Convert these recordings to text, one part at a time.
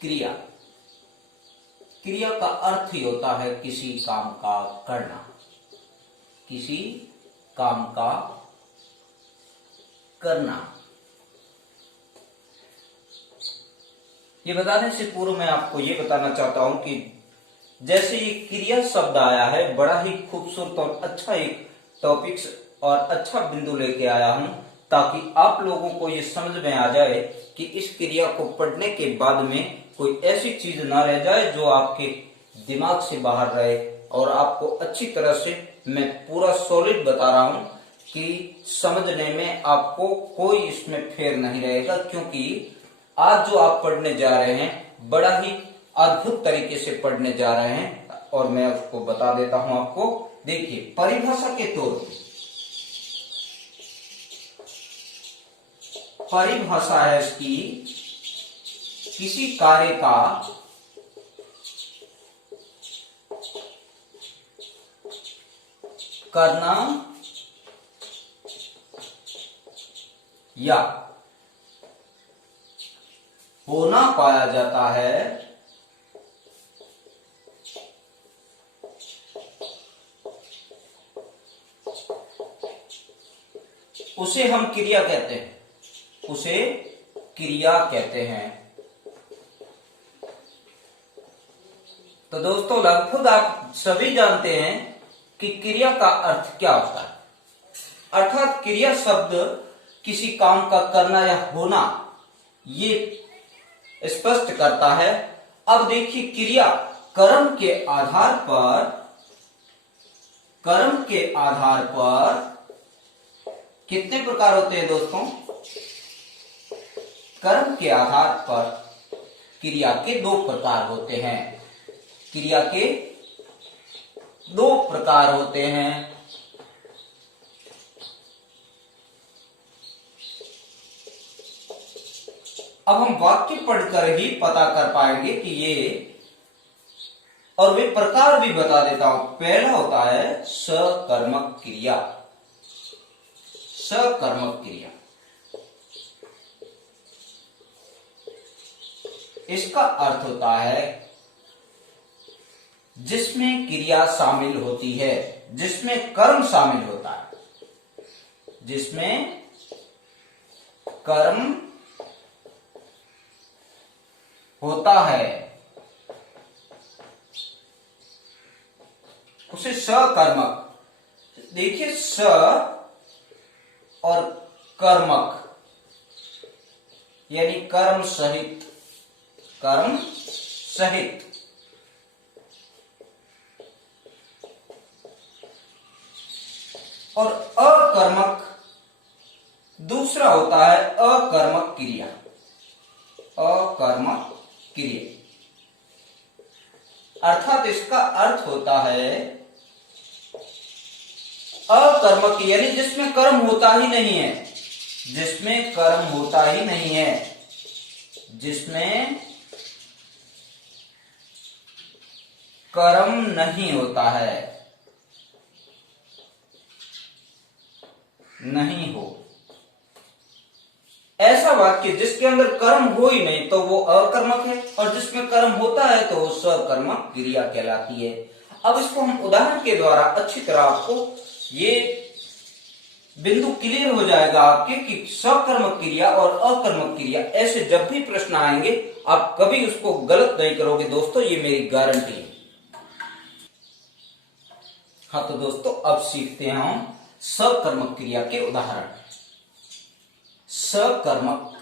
क्रिया। क्रिया का अर्थ ही होता है किसी काम का करना, किसी काम का करना। ये बताने से पूर्व मैं आपको ये बताना चाहता हूं कि जैसे ये क्रिया शब्द आया है, बड़ा ही खूबसूरत और अच्छा एक टॉपिक्स और अच्छा बिंदु लेके आया हूं, ताकि आप लोगों को ये समझ में आ जाए कि इस क्रिया को पढ़ने के बाद में कोई ऐसी चीज ना रह जाए जो आपके दिमाग से बाहर रहे। और आपको अच्छी तरह से मैं पूरा सॉलिड बता रहा हूं कि समझने में आपको कोई इसमें फेर नहीं रहेगा, क्योंकि आज जो आप पढ़ने जा रहे हैं बड़ा ही अद्भुत तरीके से पढ़ने जा रहे हैं। और मैं उसको बता देता हूं आपको। देखिए, परिभाषा के तौर पे परिभाषा है इसकी, किसी कार्य का करना या होना पाया जाता है उसे हम क्रिया कहते हैं, उसे क्रिया कहते हैं। तो दोस्तों, लगभग आप सभी जानते हैं कि क्रिया का अर्थ क्या होता है। अर्थात क्रिया शब्द किसी काम का करना या होना ये स्पष्ट करता है। अब देखिए, क्रिया कर्म के आधार पर कितने प्रकार होते हैं दोस्तों? कर्म के आधार पर क्रिया के 2 प्रकार होते हैं। क्रिया के 2 प्रकार होते हैं। अब हम वाक्य पढ़कर ही पता कर पाएंगे कि ये, और वे प्रकार भी बता देता हूं। पहला होता है सकर्मक क्रिया। सकर्मक क्रिया, इसका अर्थ होता है जिसमें क्रिया शामिल होती है, जिसमें कर्म शामिल होता है, जिसमें कर्म होता है, उसे सकर्मक। देखिए, स और कर्मक यानी कर्म सहित, कर्म सहित। और अकर्मक दूसरा होता है अकर्मक क्रिया। अकर्मक क्रिया अर्थात इसका अर्थ होता है अकर्मक यानी जिसमें कर्म होता ही नहीं है, जिसमें कर्म होता ही नहीं है, जिसमें कर्म नहीं होता है, नहीं हो। ऐसा वाक्य जिसके अंदर कर्म हो ही नहीं तो वो अकर्मक है, और जिसमें कर्म होता है तो वो सकर्मक क्रिया कहलाती है। अब इसको हम उदाहरण के द्वारा अच्छी तरह आपको ये बिंदु क्लियर हो जाएगा आपके कि सकर्मक क्रिया और अकर्मक क्रिया, ऐसे जब भी प्रश्न आएंगे आप कभी उसको गलत नहीं करोगे दोस्तों, ये मेरी गारंटी है। हाँ, तो दोस्तों अब सीखते हैं हम सकर्मक क्रिया के उदाहरण। सकर्मक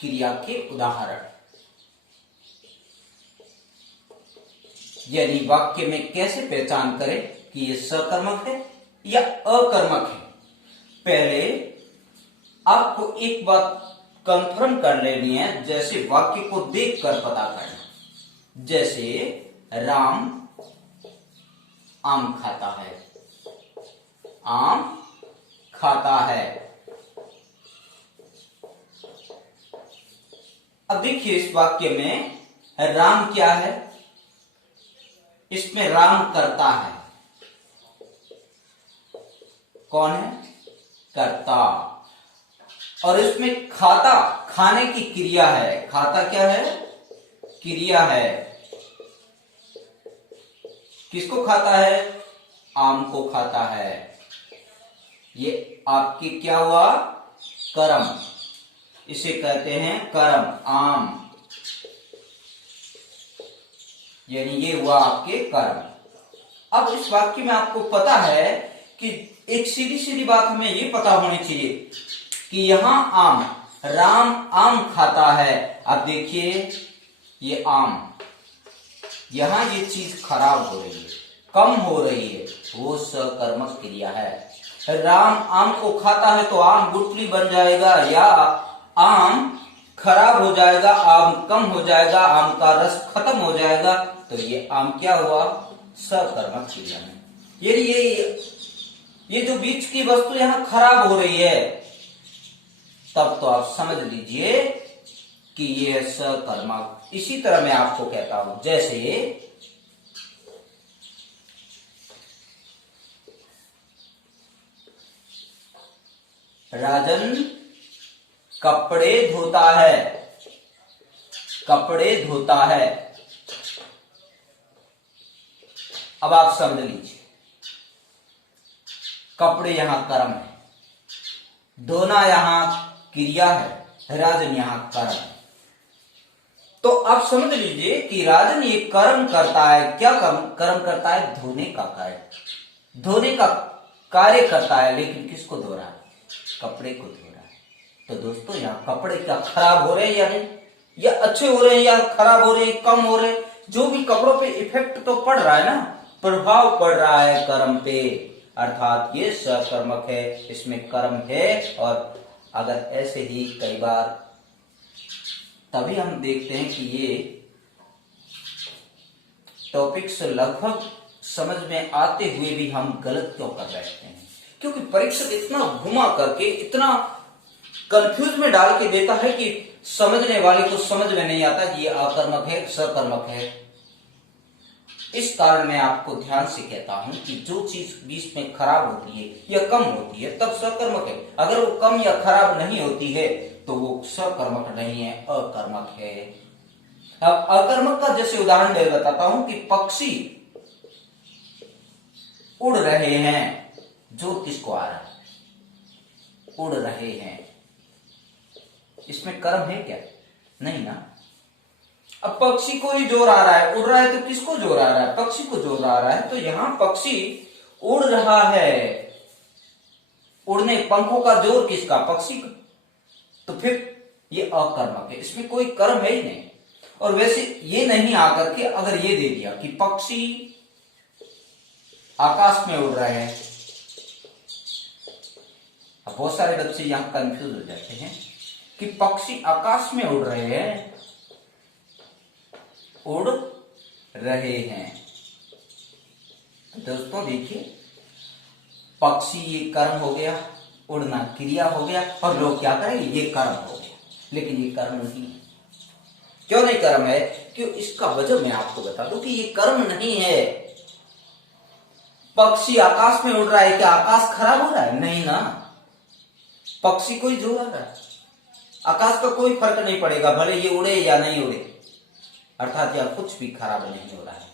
क्रिया के उदाहरण यानी वाक्य में कैसे पहचान करें कि ये सकर्मक है या अकर्मक है। पहले आपको एक बात कंफर्म कर लेनी है, जैसे वाक्य को देखकर पता करना। जैसे राम आम खाता है, आम खाता है। अब देखिए, इस वाक्य में राम क्या है? इसमें राम करता है। कौन है? कर्ता। और इसमें खाता खाने की क्रिया है। खाता क्या है? क्रिया है। किसको खाता है? आम को खाता है। ये आपकी क्या हुआ? कर्म। इसे कहते हैं कर्म, आम, यानी ये हुआ आपके कर्म। अब इस वाक्य में आपको पता है कि एक सीधी सीधी बात हमें ये पता होनी चाहिए कि यहां आम, राम आम खाता है। अब देखिए ये आम, यहां ये चीज खराब हो रही है, कम हो रही है, वो सकर्मक क्रिया है। राम आम को खाता है तो आम गुठली बन जाएगा या आम खराब हो जाएगा, आम कम हो जाएगा, आम का रस खत्म हो जाएगा। तो ये आम क्या हुआ? सकर्मक क्रिया में। ये जो बीच की वस्तु यहां खराब हो रही है, तब तो आप समझ लीजिए कि ये है सकर्मक। इसी तरह मैं आपको कहता हूं, जैसे राजन कपड़े धोता है, कपड़े धोता है। अब आप समझ लीजिए, कपड़े यहां कर्म है, धोना यहां क्रिया है, राजन यहां कर्म है। तो आप समझ लीजिए कि राजन ये कर्म करता है। क्या कर्म करता है? धोने का कार्य, धोने का कार्य करता है। लेकिन किसको धो रहा है? कपड़े को धो रहा है। तो दोस्तों यहाँ कपड़े क्या खराब हो रहे हैं या नहीं, या अच्छे हो रहे हैं, या खराब हो रहे हैं, कम हो रहे हैं? जो भी कपड़ों पे इफेक्ट तो पड़ रहा है ना, प्रभाव पड़ रहा है कर्म पे, अर्थात ये सकर्मक है, इसमें कर्म है। और अगर ऐसे ही कई बार, तभी हम देखते हैं कि ये टॉपिक्स लगभग समझ में आते हुए भी हम गलत क्यों कर बैठते हैं, क्योंकि परीक्षक इतना घुमा करके, इतना कंफ्यूज में डाल के देता है कि समझने वाले को समझ में नहीं आता कि ये अकर्मक है, सकर्मक है। इस कारण मैं आपको ध्यान से कहता हूं कि जो चीज बीच में खराब होती है या कम होती है तब सकर्मक है। अगर वो कम या खराब नहीं होती है तो वो सकर्मक नहीं है, अकर्मक है। अब अकर्मक का जैसे उदाहरण मैं बताता हूं कि पक्षी उड़ रहे हैं, जोर किसको आ रहा है? उड़ रहे हैं, इसमें कर्म है क्या? नहीं ना। अब पक्षी को ही जोर आ रहा है, उड़ रहा है, तो किसको जोर आ रहा है? पक्षी को जोर आ रहा है। तो यहां पक्षी उड़ रहा है, उड़ने पंखों का जोर किसका? पक्षी का। तो फिर ये अकर्मक है, इसमें कोई कर्म है ही नहीं। और वैसे ये नहीं आकर के अगर ये दे दिया कि पक्षी आकाश में उड़ रहे हैं, अब बहुत सारे बच्चे यहां कंफ्यूज हो जाते हैं कि पक्षी आकाश में उड़ रहे हैं, उड़ रहे हैं। तो दोस्तों देखिए, पक्षी ये कर्म हो गया, उड़ना क्रिया हो गया, और लोग क्या करेंगे? ये कर्म हो गया। लेकिन ये कर्म नहीं है। क्यों नहीं कर्म है? क्यों? इसका वजह मैं आपको बता दूं कि ये कर्म नहीं है। पक्षी आकाश में उड़ रहा है, क्या आकाश खराब हो रहा है? नहीं ना। पक्षी को ही जोर आ रहा है, आकाश का कोई फर्क नहीं पड़ेगा, भले ये उड़े या नहीं उड़े, अर्थात यह कुछ भी खराब नहीं हो रहा है।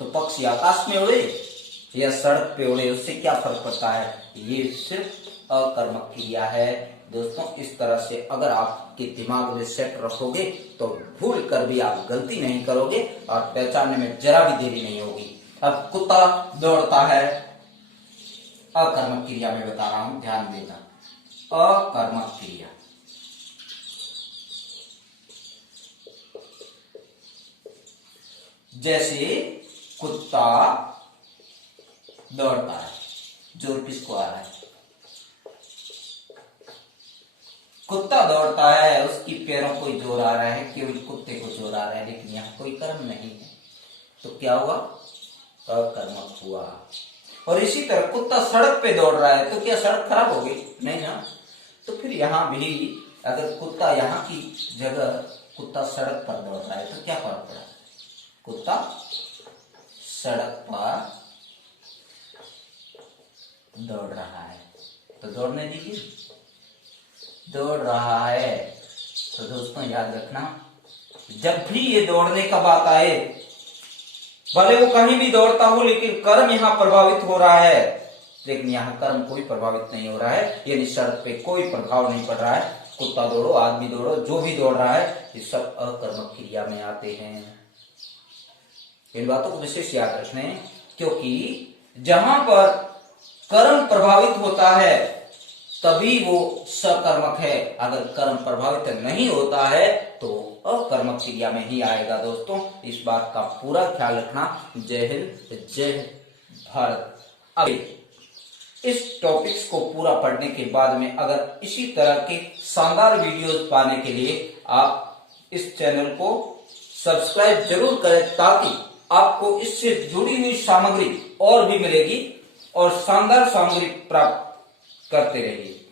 तो पक्षी आकाश में उड़े या सड़क पे उड़े, उससे क्या फर्क पड़ता है? ये सिर्फ अकर्मक क्रिया है। दोस्तों इस तरह से अगर आपके दिमाग में सेट रखोगे तो भूल कर भी आप गलती नहीं करोगे और पहचानने में जरा भी देरी नहीं होगी। अब कुत्ता दौड़ता है, अकर्मक क्रिया में बता रहा हूं, ध्यान देना, अकर्मक क्रिया। जैसे कुत्ता दौड़ता है, जोर किसको आ रहा है? कुत्ता दौड़ता है, उसकी पैरों को जोर आ रहा है, केवल कुत्ते को जोर आ रहा है, लेकिन यहाँ कोई कर्म नहीं है। तो क्या हुआ? अकर्मक हुआ। और इसी तरह कुत्ता सड़क पे दौड़ रहा है, तो क्या सड़क खराब हो गई? नहीं ना। तो फिर यहां भी अगर कुत्ता, यहाँ की जगह कुत्ता सड़क पर दौड़ रहा है, तो क्या फर्क पड़ा? कुत्ता सड़क पर दौड़ रहा है, तो दौड़ने दीजिए, दौड़ रहा है। तो दोस्तों याद रखना, जब भी ये दौड़ने का बात आए, भले वो कहीं भी दौड़ता हो, लेकिन कर्म यहाँ प्रभावित हो रहा है। लेकिन यहाँ कर्म कोई प्रभावित नहीं हो रहा है, यानी शरीर पे कोई प्रभाव नहीं पड़ रहा है। कुत्ता दौड़ो, आदमी दौड़ो, जो भी दौड़ रहा है, ये सब अकर्मक क्रिया में आते हैं। इन बातों को विशेष याद रखना है, क्योंकि जहां पर कर्म प्रभावित होता है तभी वो सकर्मक है। अगर कर्म प्रभावित नहीं होता है तो अकर्मक क्रिया में ही आएगा। दोस्तों, इस बात का पूरा ख्याल रखना। जय हिंद, जय भारत। अब इस टॉपिक्स को पूरा पढ़ने के बाद में अगर इसी तरह के शानदार वीडियोस पाने के लिए आप इस चैनल को सब्सक्राइब जरूर करें, ताकि आपको इससे जुड़ी हुई सामग्री और भी मिलेगी और शानदार सामग्री प्राप्त करते रहिए।